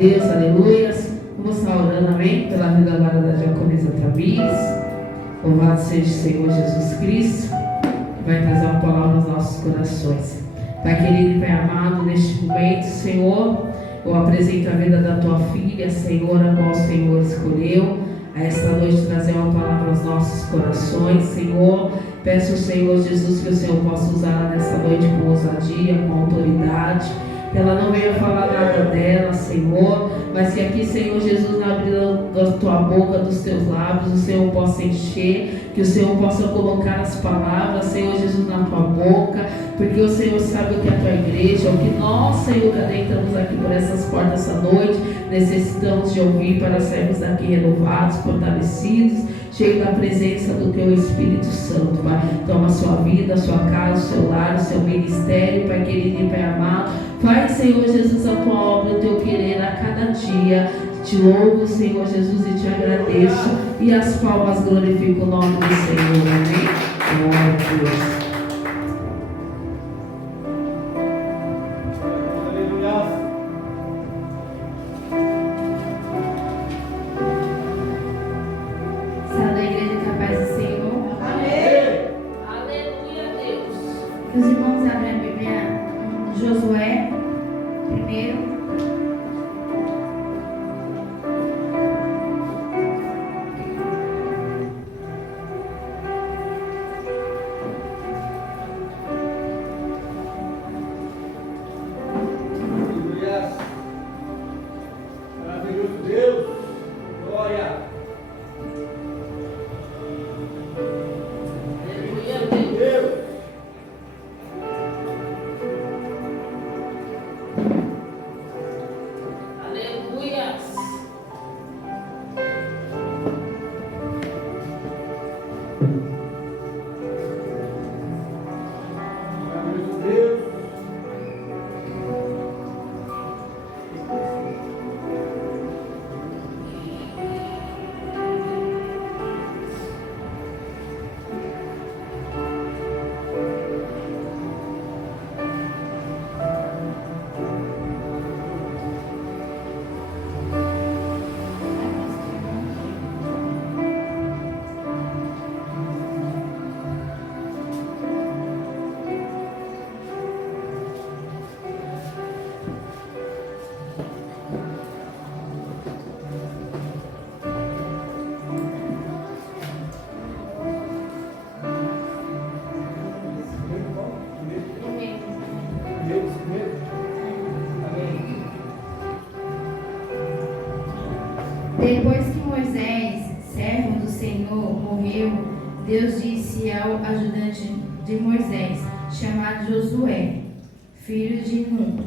Deus, aleluias. Vamos estar orando, amém, pela vida agora da diaconisa Tamires. Louvado seja o Senhor Jesus Cristo, que vai trazer uma palavra aos nossos corações. Pai querido e Pai amado, neste momento, Senhor, eu apresento a vida da tua filha, Senhor, a qual o Senhor escolheu a esta noite trazer uma palavra aos nossos corações, Senhor. Peço ao Senhor Jesus que o Senhor possa usar nessa noite com ousadia, com autoridade. Que ela não venha falar nada dela, Senhor, mas que aqui, Senhor Jesus, na abrida da tua boca, dos teus lábios, o Senhor possa encher, que o Senhor possa colocar as palavras, Senhor Jesus, na tua boca, porque o Senhor sabe o que é a tua igreja, o que nós, Senhor, que adentramos aqui por essas portas essa noite, necessitamos de ouvir para sairmos daqui renovados, fortalecidos, cheios da presença do teu Espírito Santo, Pai. Toma a sua vida, a sua casa, o seu lar, o seu ministério, Pai querido e Pai amado. Faz, Senhor Jesus, a tua obra, o teu querer a cada dia. Te louvo, Senhor Jesus, e te agradeço. E as palmas glorificam o nome do Senhor. Amém? Glória a Deus. Os irmãos abrem a Bíblia em Josué, primeiro. Aleluia. Maravilhoso Deus. Glória. Depois que Moisés, servo do Senhor, morreu, Deus disse ao ajudante de Moisés, chamado Josué, filho de Nun: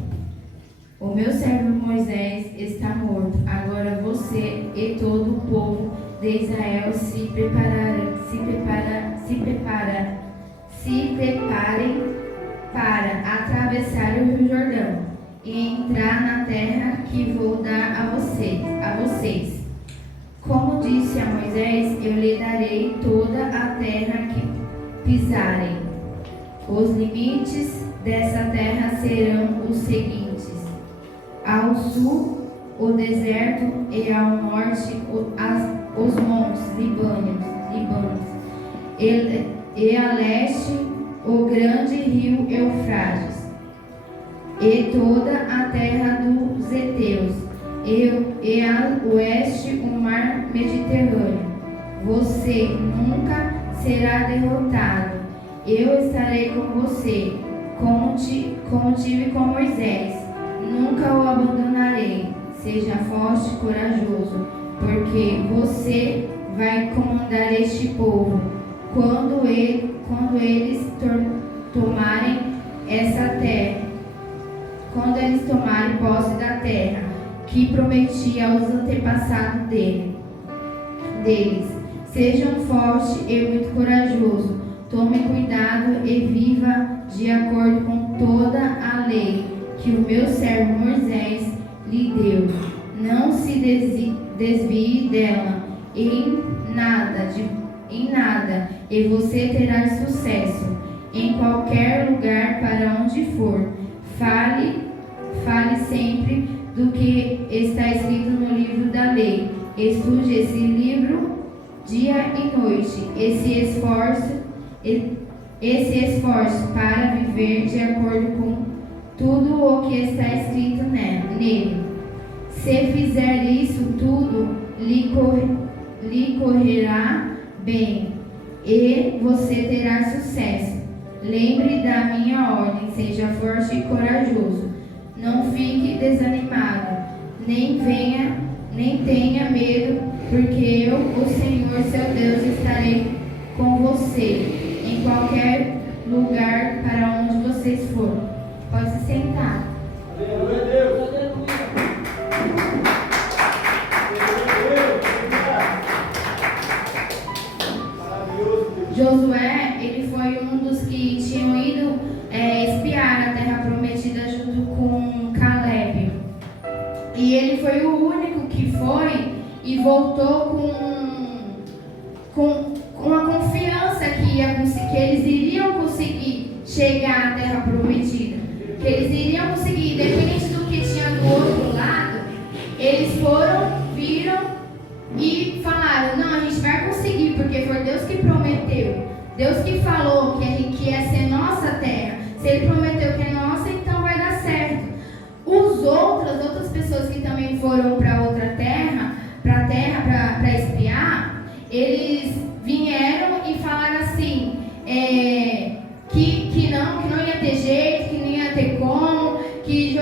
o meu servo Moisés está morto. Agora você e todo o povo de Israel se preparem para atravessar o Rio Jordão e entrar na terra que vou dar a vocês. Como disse a Moisés, eu lhe darei toda a terra que pisarem. Os limites dessa terra serão os seguintes: ao sul, o deserto, e ao norte, os montes Líbanos, e a leste, o grande rio Eufrates, e toda a terra dos heteus, e a oeste o mar Mediterrâneo. Você nunca será derrotado. Eu estarei com você, como tive com Moisés. Nunca o abandonarei. Seja forte e corajoso, porque você vai comandar este povo quando eles tomarem essa terra. Quando eles tomarem posse da terra que prometi aos antepassados deles. Sejam fortes e muito corajosos. Tome cuidado e viva de acordo com toda a lei que o meu servo Moisés lhe deu. Não se desvie dela em nada, e você terá sucesso em qualquer lugar para onde for. Fale sempre do que está escrito no livro da lei. Estude esse livro dia e noite. Esse esforço para viver de acordo com tudo o que está escrito nele. Se fizer isso tudo, lhe correrá bem e você terá sucesso. Lembre da minha ordem, seja forte e corajoso. Não fique desanimado, nem tenha medo, porque eu, o Senhor seu Deus, estarei com você em qualquer lugar para onde vocês forem. Pode se sentar. Aleluia, Deus. Josué, ele foi um dos que tinham ido espiar a terra prometida junto com Caleb. E ele foi o único que foi e voltou com uma confiança que eles iriam conseguir chegar à terra prometida. Que eles iriam conseguir, independente do que tinha do outro lado, eles viram e falaram: não, a gente vai conseguir, porque foi Deus que prometeu. Deus que falou que ia ser nossa terra. Se Ele prometeu que é nossa, então vai dar certo. As outras pessoas que também foram para outra terra, para espiar, eles vieram e falaram assim, que não ia ter jeito, que não ia ter como, que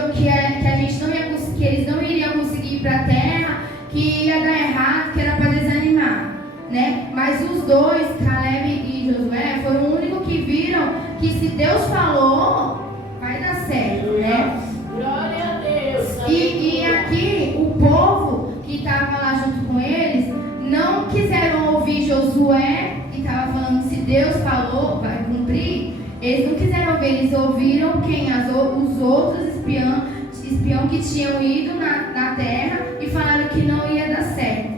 eles não iriam conseguir ir para a terra, que ia dar errado, que era para desanimar, né? Mas os dois, Caleb e Josué, foram os únicos que viram que se Deus falou, vai dar certo, né? Glória a Deus. E aqui, o povo que estava lá junto com eles, não quiseram ouvir Josué, que estava falando se Deus falou, vai cumprir. Eles não quiseram ouvir, eles ouviram quem? Os outros espião que tinham ido na terra e falaram que não ia dar certo.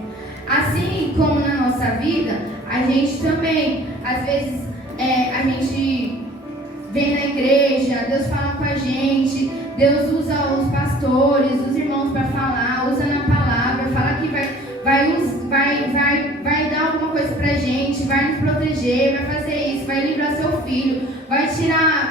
Assim como na nossa vida, a gente também, às vezes, a gente vem na igreja, Deus fala com a gente, Deus usa os pastores, os irmãos para falar, usa na palavra, fala que vai dar alguma coisa pra gente, vai nos proteger, vai fazer isso, vai livrar seu filho, vai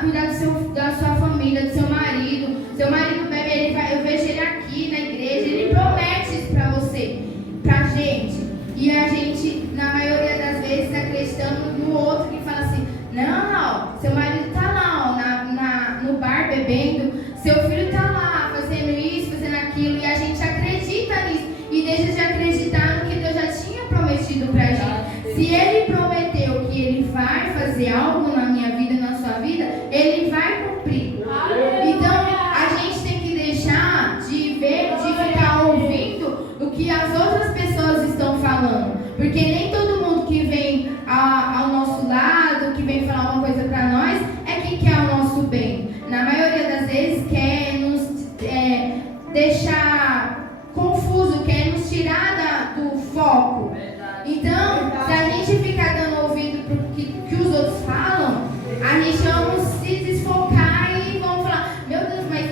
cuidar da sua família, do seu marido. Seu marido bebe, eu vejo ele aqui na igreja, ele promete isso pra você, pra gente. E a gente, na maioria das vezes, está acreditando no outro que fala assim: não, seu marido tá lá no bar bebendo, seu filho tá lá fazendo isso, fazendo aquilo, e a gente acredita nisso e deixa de acreditar no que Deus já tinha prometido pra gente. Se Ele prometeu que Ele vai fazer algo na minha vida e na sua vida, Ele vai cumprir. Então, a gente tem que deixar de ficar ouvindo o que as outras pessoas estão falando, porque nem todo mundo que vem ao nosso lado, que vem falar uma coisa pra nós, é que quer o nosso bem. Na maioria das vezes quer nos deixar confuso, quer nos tirar do foco. Então, se a gente ficar dando ouvido para o que os outros falam, a gente vamos se desfocar e vamos falar: meu Deus, mas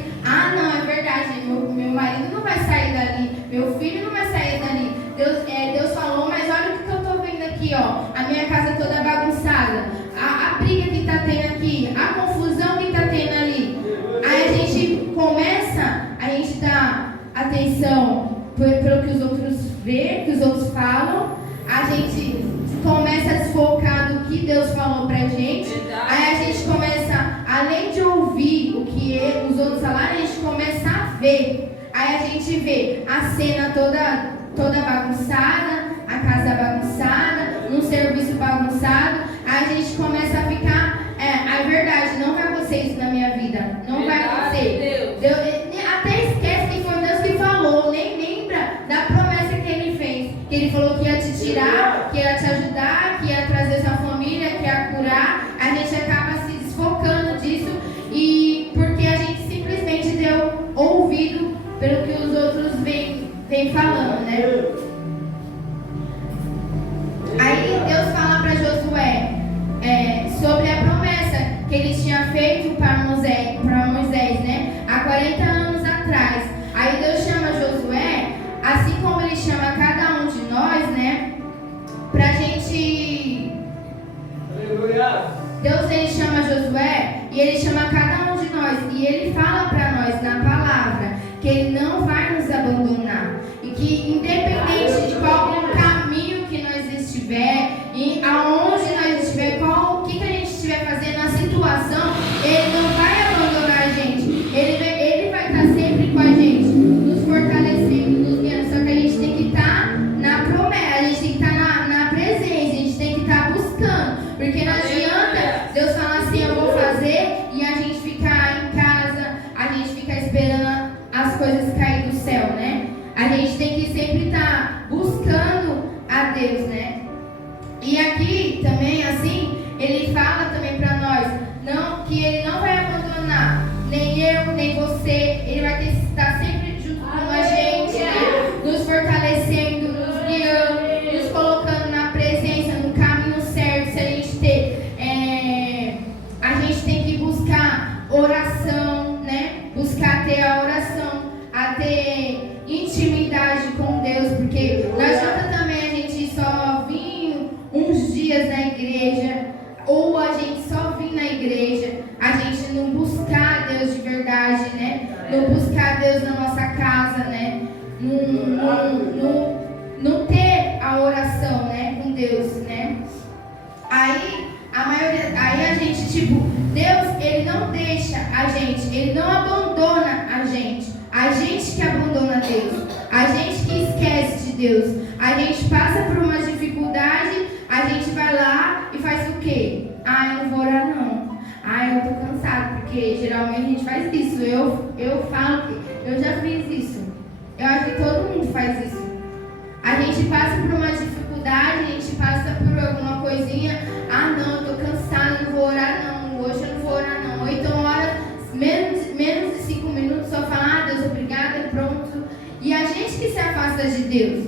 não, é verdade, meu marido não vai sair dali, meu filho não vai sair dali. Deus falou, mas olha o que eu estou vendo aqui, ó, a minha casa toda bagunçada, a briga que está tendo aqui, a confusão que está tendo ali. Aí a gente dá atenção pelo que os outros vê, que os outros falam, a gente começa a desfocar do que Deus falou pra gente. Aí a gente começa, além de ouvir o que os outros falaram, a gente começa a ver. Aí a gente vê a cena toda bagunçada, a casa bagunçada, um serviço bagunçado. Aí a gente começa a ficar, é verdade, não vai acontecer isso na minha vida, não vai acontecer. Deus até esquece que foi Deus que falou, nem lembra da promessa que Ele fez, que Ele falou que ia te tirar, que ia te ajudar, que ia trazer sua família, que ia curar. A gente acaba se desfocando disso, e porque a gente simplesmente deu ouvido pelo que os outros vêm falando, né? Aí Deus fala para Josué sobre a promessa que Ele tinha feito para Moisés, né? Há 40 anos atrás. Aí Deus que Ele não vai nos abandonar. E que independente de qual caminho que nós estiver, e aonde nós estiver, o que a gente estiver fazendo na situação, Ele não vai abandonar a gente. Ele vai estar sempre com a gente, nos fortalecendo, nos guiando. Só que a gente tem que estar na promessa, a gente tem que estar na presença, a gente tem que estar buscando. Porque não adianta Deus falar assim, eu vou fazer, e a gente ficar em casa, a gente ficar esperando as coisas cair do céu, né? A gente tem que sempre estar buscando a Deus, né? E aqui também, assim, Ele fala também para nós, que Ele não vai abandonar nem eu, nem você. Ele vai estar sempre junto com a gente, né? Nos fortalecendo, nos guiando, nos colocando na presença, no caminho certo. Se a gente a gente tem que buscar oração, né? Buscar ter a oração, a ter intimidade com Deus, porque não adianta também a gente só vir uns dias na igreja, ou a gente só vir na igreja, a gente não buscar Deus de verdade, né? Não buscar Deus na nossa casa, né? Não ter a oração, né? Com Deus, né? Aí a gente, tipo, Deus, Ele não deixa a gente, Ele não abandona a gente que abandona Deus, a gente que esquece de Deus, a gente passa por uma dificuldade, a gente vai lá e faz o quê? Eu não vou orar não, eu tô cansado, porque geralmente a gente faz isso, eu falo que eu já fiz isso, eu acho que todo mundo faz isso, a gente passa por uma dificuldade, a gente passa por alguma coisinha, não, eu tô cansado, não vou orar não, hoje eu não vou orar não, ou então ora menos de 5 minutos, só fala, Deus, obrigada, pronto, e a gente que se afasta de Deus,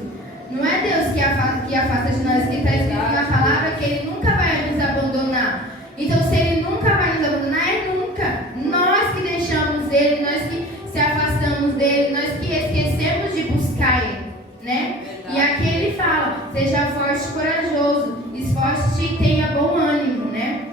não é Deus que afasta de nós, que está escrito na palavra que Ele nunca vai nos abandonar. Então, se Ele nunca vai nos abandonar, é nunca. Nós que deixamos Ele, nós que se afastamos dEle, nós que esquecemos de buscar Ele, né? E aqui Ele fala, seja forte e corajoso, esforce-te e tenha bom ânimo, né?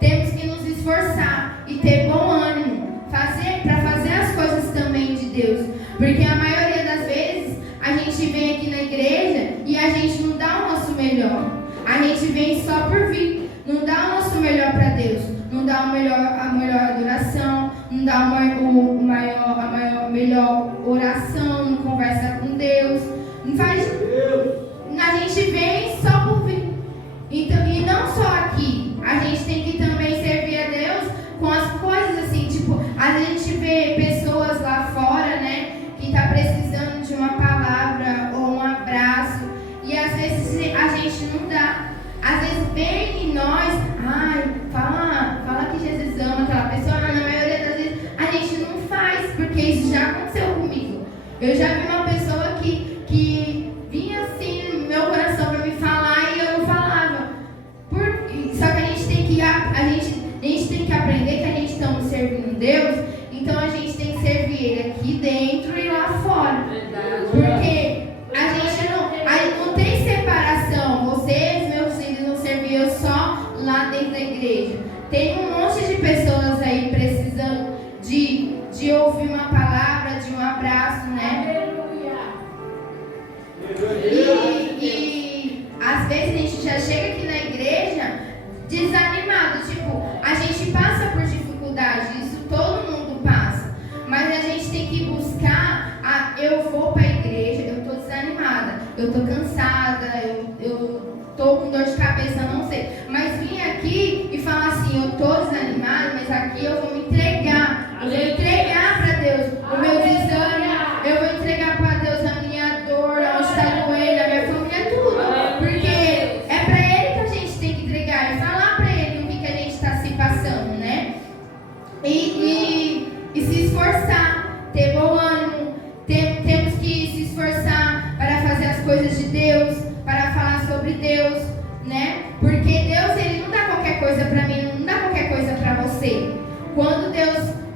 Temos que nos esforçar e ter bom ânimo, para fazer as coisas também de Deus, porque a maioria das vezes a gente vem aqui na igreja e a gente não dá o nosso melhor. A gente vem só por vir, não dá o nosso melhor para Deus, não dá a melhor adoração, não dá a melhor oração, não conversa com Deus, não faz. A gente vem só por vir. Então, e não só aqui, a gente tem que também servir a Deus com as coisas assim, tipo, a gente vê pessoas lá fora, né, que tá precisando de uma palavra ou um abraço, e às vezes a gente não dá. Às vezes vem em nós, fala que Jesus ama aquela pessoa, mas na maioria das vezes a gente não faz, porque isso já aconteceu comigo. Eu já vi uma pessoa que vinha assim no meu coração para me falar e eu não falava. Só que a gente tem que aprender que a gente estamos servindo Deus, então a gente tem que servir Ele aqui dentro e lá fora. Porque a gente não tem separação. Vocês, meus filhos, não serviam eu só lá dentro da igreja. Tem um monte de pessoas aí precisando de ouvir uma palavra, de um abraço, né? E às vezes a gente já chega aqui na igreja desanimado. Tipo, a gente passa por dificuldade, isso todo mundo passa. Mas a gente tem que buscar, eu vou para a igreja, eu estou desanimada, eu estou cansada, eu estou com dor de cabeça, não sei. Mas vim aqui e falar assim, eu estou desanimada, mas aqui eu vou me entregar. Eu vou entregar para Deus o meu desânimo, eu vou entregar para Deus a minha dor, onde está doendo, a minha família, tudo. Porque é para Ele que a gente tem que entregar e falar para Ele o que a gente está se passando, né? E se esforçar, ter bom ânimo, temos que se esforçar para fazer as coisas de Deus, para falar sobre Deus, né? Porque Deus, Ele não dá qualquer coisa para mim, não dá qualquer coisa para você.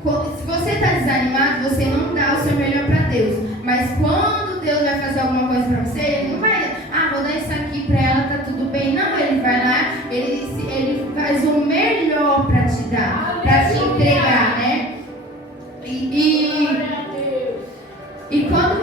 Se você está desanimado, você não dá o seu melhor para Deus. Mas quando Deus vai fazer alguma coisa para você, Ele não vai, vou dar isso aqui para ela, tá tudo bem. Não, Ele vai lá, Ele faz o melhor para te dar, para te entregar, né?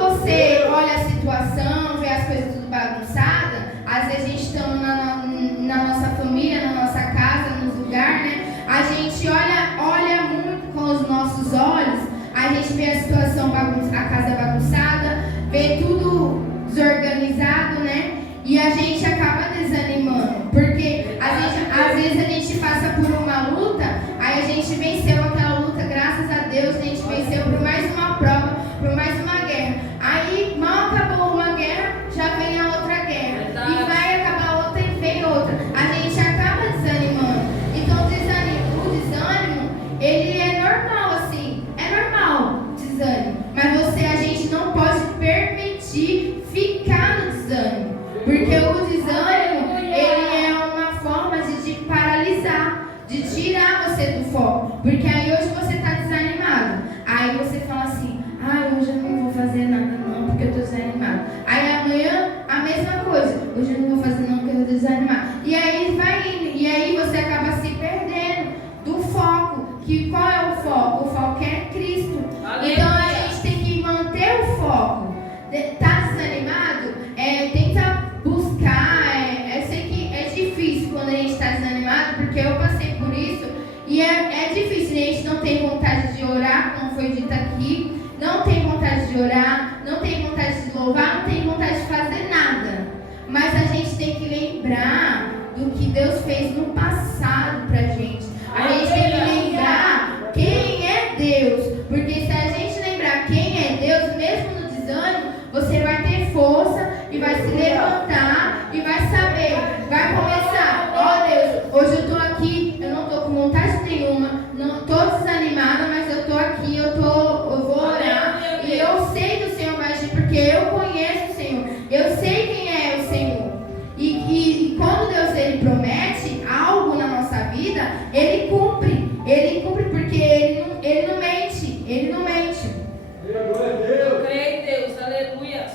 você olha a situação, vê as coisas tudo bagunçadas, às vezes a gente está na nossa família, na nossa casa, nos lugares, né? A gente olha muito com os nossos olhos, a gente vê a situação a casa bagunçada, vê tudo desorganizado, né? E a gente acaba desanimando, porque às vezes a gente passa por uma luta, aí a gente venceu aquela luta, graças a Deus, a gente venceu por mais uma prova, por mais uma guerra. Aí mal acabou uma guerra, já vem a outra guerra. E vai acabar outra e vem outra. A gente acaba desanimando. Então o desânimo, ele é normal, assim, é normal desânimo. Mas a gente não pode permitir ficar no desânimo. Porque o desânimo, ele é uma forma de te paralisar, de tirar você do foco. Porque aí hoje você está desanimado. Aí você fala assim, hoje eu não vou fazer nada não, porque eu estou desanimado. Aí amanhã, a mesma coisa. Hoje eu não vou fazer não, porque eu estou desanimado. E aí vai indo. E aí você acaba se perdendo do foco. Que qual é o foco? O foco é Cristo. Então a gente tem que manter o foco. Tá desanimado? Tenta buscar. Eu sei que é difícil quando a gente está desanimado, porque eu passei por isso. E é difícil, a gente não tem vontade de orar, como foi dito aqui. Não tem vontade de orar, não tem vontade de louvar, não tem vontade de fazer nada. Mas a gente tem que lembrar do que Deus fez no passado pra gente. A gente tem que lembrar quem é Deus. Porque se a gente lembrar quem é Deus, mesmo no desânimo, você vai ter força e vai se levantar e vai saber, vai começar, Deus, hoje eu tô aqui, eu não tô com vontade nenhuma, não tô desanimada, mas eu tô aqui, eu vou orar e eu sei que o Senhor vai agir, porque eu conheço o Senhor, eu sei quem é o Senhor. E quando Deus ele promete algo na nossa vida, ele cumpre porque ele não mente. Eu creio em Deus, aleluia.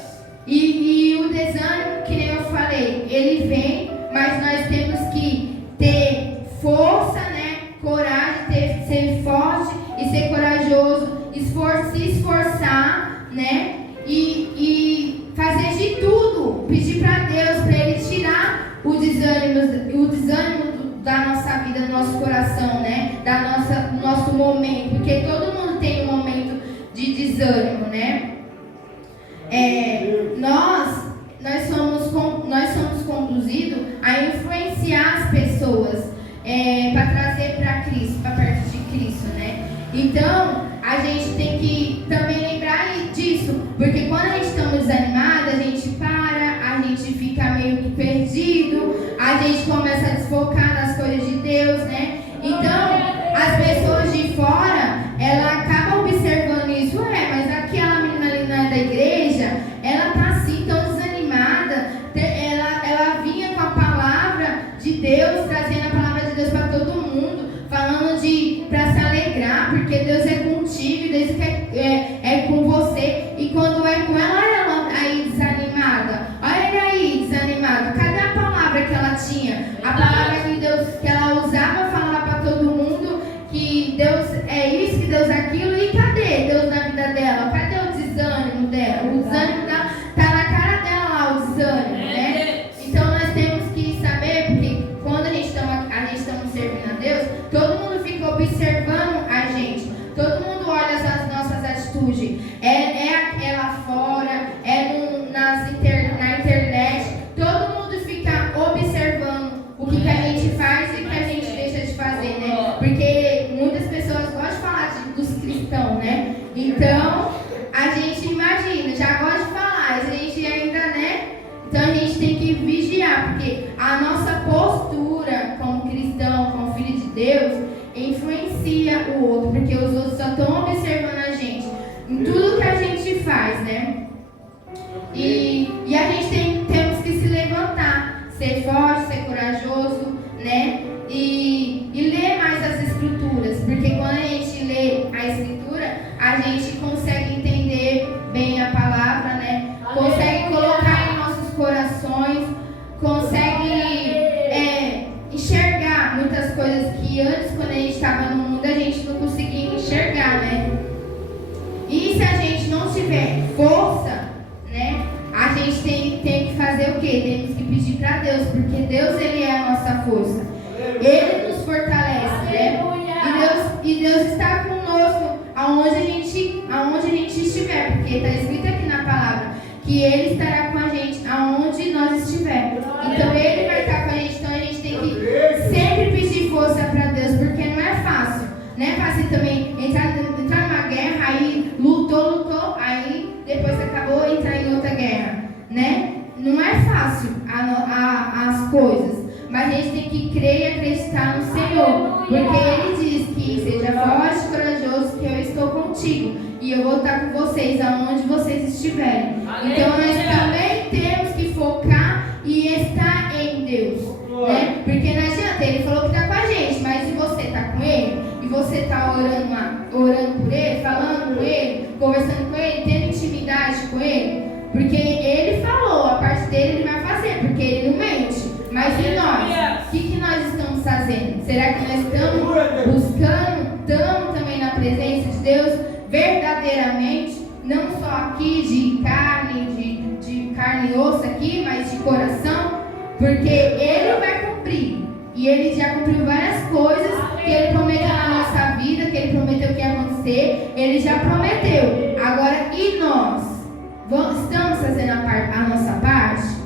E o desânimo, que nem eu falei, ele vem, mas nós temos que ter força, né? Coragem, ser forte e ser corajoso, se esforçar, né? E fazer de tudo, pedir para Deus, para Ele tirar o desânimo da nossa vida, do nosso coração, né? Do nosso momento, porque todo mundo tem um momento de desânimo, né? Nós somos conduzidos a influenciar as pessoas para trazer para Cristo, para perto de Cristo, né? Então, a gente tem que também lembrar disso, porque quando a gente está desanimado, a gente para, a gente fica meio que perdido, a gente começa a desfocar nas coisas de Deus, né? Então, as pessoas de fora, ela acaba observando isso, mas aquela menina ali não é da igreja, ela tá assim, tão desanimada, ela vinha com a palavra de Deus, trazendo a palavra de Deus para todo mundo, falando para se alegrar, porque Deus é contigo, Deus é com você, e quando é com ela, olha ela aí desanimada, olha ele aí desanimado, cadê a palavra que ela tinha? A palavra que Deus, que ela usava, falava para todo mundo, que Deus é isso, que Deus é aquilo, e cadê Deus na vida dela? Cadê o desânimo dela? O desânimo dela tá na cara dela lá, o desânimo, né? Então nós temos que saber, porque quando a gente estamos servindo a Deus, todo mundo fica observando a gente, todo mundo olha as nossas atitudes, é lá fora, na internet, todo mundo fica observando o que a gente faz e o que a gente deixa de fazer, né? Porque muitas pessoas gostam de falar dos cristãos, né? Então, a gente imagina, já gosta de falar, a gente ainda, né? Então a gente tem que vigiar, porque a nossa postura como cristão, como filho de Deus, influencia o outro, porque os outros só estão observando a gente em tudo que a gente faz, né? E a gente temos que se levantar, ser forte, ser corajoso, né? E ler mais as escrituras, porque quando a gente lê a escritura, a gente consegue entender bem a palavra, né? Consegue colocar em nossos corações, consegue enxergar muitas coisas que antes, quando a gente estava no mundo, a gente não conseguia enxergar, né? E se a gente não tiver força, Ele nos fortalece, né? E Deus está conosco aonde a gente estiver, porque está escrito aqui na palavra que Ele estará com a gente aonde nós estivermos. Então Ele vai estar com a gente, então a gente tem que sempre pedir força para Deus, porque não é fácil. Não é fácil também entrar numa guerra, aí lutou, aí depois acabou entrar em outra guerra, né? Não é fácil as coisas, mas a gente tem que crer e acreditar no Senhor, porque Ele diz que seja forte e corajoso, que eu estou contigo e eu vou estar com vocês aonde vocês estiverem. Então nós também temos que focar e estar em Deus, né? Porque não adianta, Ele falou que está com a gente, mas se você está com Ele e você está orando por Ele, falando com Ele, conversando com Ele, tendo intimidade com Ele, porque Ele falou, a parte dele Ele vai fazer, porque Ele não mente. Mas e nós? O que nós estamos fazendo? Será que nós estamos buscando, estamos também na presença de Deus verdadeiramente? Não só aqui de carne e osso aqui, mas de coração? Porque Ele vai cumprir. E Ele já cumpriu várias coisas que Ele prometeu na nossa vida, que Ele prometeu que ia acontecer. Ele já prometeu. Agora, e nós? Estamos fazendo a nossa parte?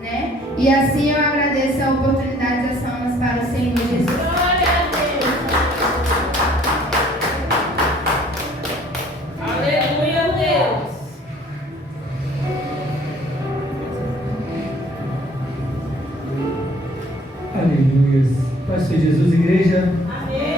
Né? E assim eu agradeço a oportunidade das palmas para o Senhor Jesus. Glória a Deus. Aleluia, Deus. Aleluia. Paz de Jesus, igreja. Amém.